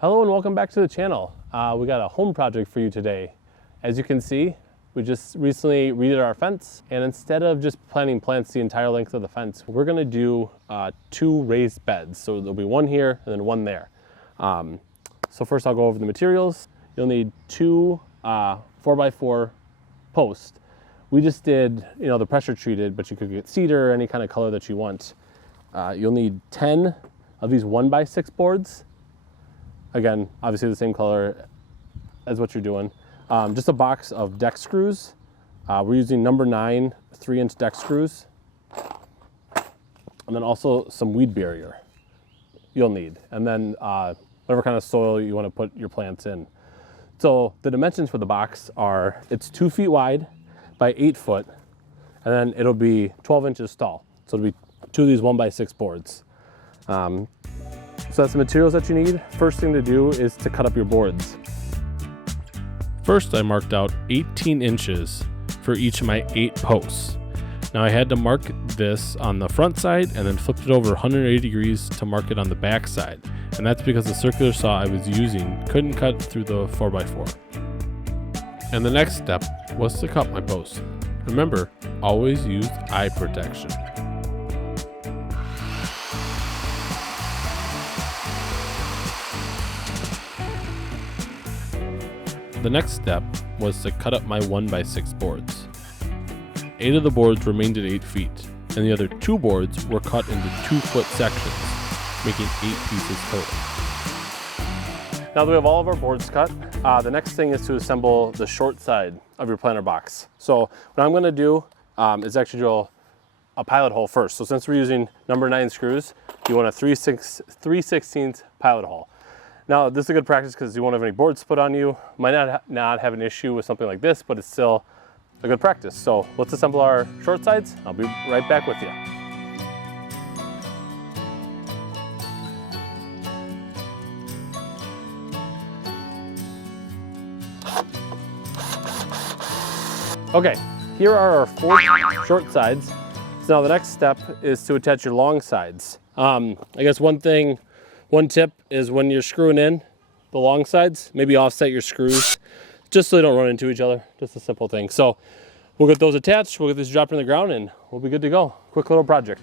Hello and welcome back to the channel. We got a home project for you today. As you can see, we just recently redid our fence, and instead of just planting plants the entire length of the fence, we're gonna do 2 raised beds. So there'll be one here and then one there. So first I'll go over the materials. You'll need 2 4x4 posts. We just did, the pressure treated, but you could get cedar or any kind of color that you want. You'll need 10 of these 1x6 boards. Again, obviously the same color as what you're doing. Just a box of deck screws. We're using number 9 3-inch deck screws. And then also some weed barrier you'll need. And then whatever kind of soil you want to put your plants in. So the dimensions for the box are, it's 2 feet wide by 8 foot, and then it'll be 12 inches tall. So it'll be 2 of these 1x6 boards. So that's the materials that you need. First thing to do is to cut up your boards. First, I marked out 18 inches for each of my 8 posts. Now I had to mark this on the front side and then flipped it over 180 degrees to mark it on the back side. And that's because the circular saw I was using couldn't cut through the 4x4. And the next step was to cut my posts. Remember, always use eye protection. The next step was to cut up my 1x6 boards. 8 of the boards remained at 8 feet, and the other 2 boards were cut into 2-foot sections, making 8 pieces total. Now that we have all of our boards cut, the next thing is to assemble the short side of your planter box. So what I'm gonna do is actually drill a pilot hole first. So since we're using number 9 screws, you want a 3/16 pilot hole. Now, this is a good practice because you won't have any boards put on you. Might not have an issue with something like this, but it's still a good practice. So let's assemble our short sides. I'll be right back with you. Okay, here are our 4 short sides. So now the next step is to attach your long sides. I guess one tip is when you're screwing in the long sides, maybe offset your screws just so they don't run into each other. Just a simple thing. So we'll get those attached, we'll get this dropped in the ground, and we'll be good to go. Quick little project.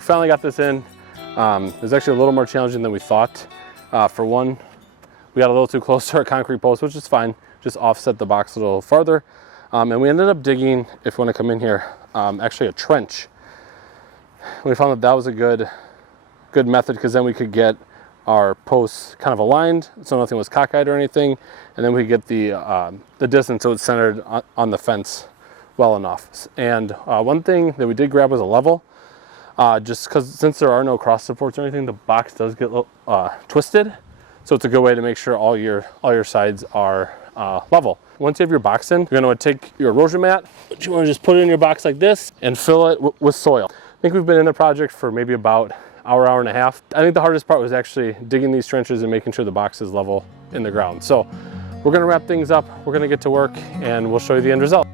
Finally got this in. It was actually a little more challenging than we thought. For one, we got a little too close to our concrete post, which is fine. Just offset the box a little farther. And we ended up digging, if you want to come in here, actually a trench. We found that was a good method because then we could get our posts kind of aligned so nothing was cockeyed or anything. And then we get the distance so it's centered on the fence well enough. And one thing that we did grab was a level. Just because since there are no cross supports or anything, the box does get twisted. So it's a good way to make sure all your sides are level. Once you have your box in, you're going to take your erosion mat, but you want to just put it in your box like this and fill it with soil. I think we've been in the project for maybe about hour and a half. I think the hardest part was actually digging these trenches and making sure the box is level in the ground. So we're going to wrap things up. We're going to get to work and we'll show you the end result.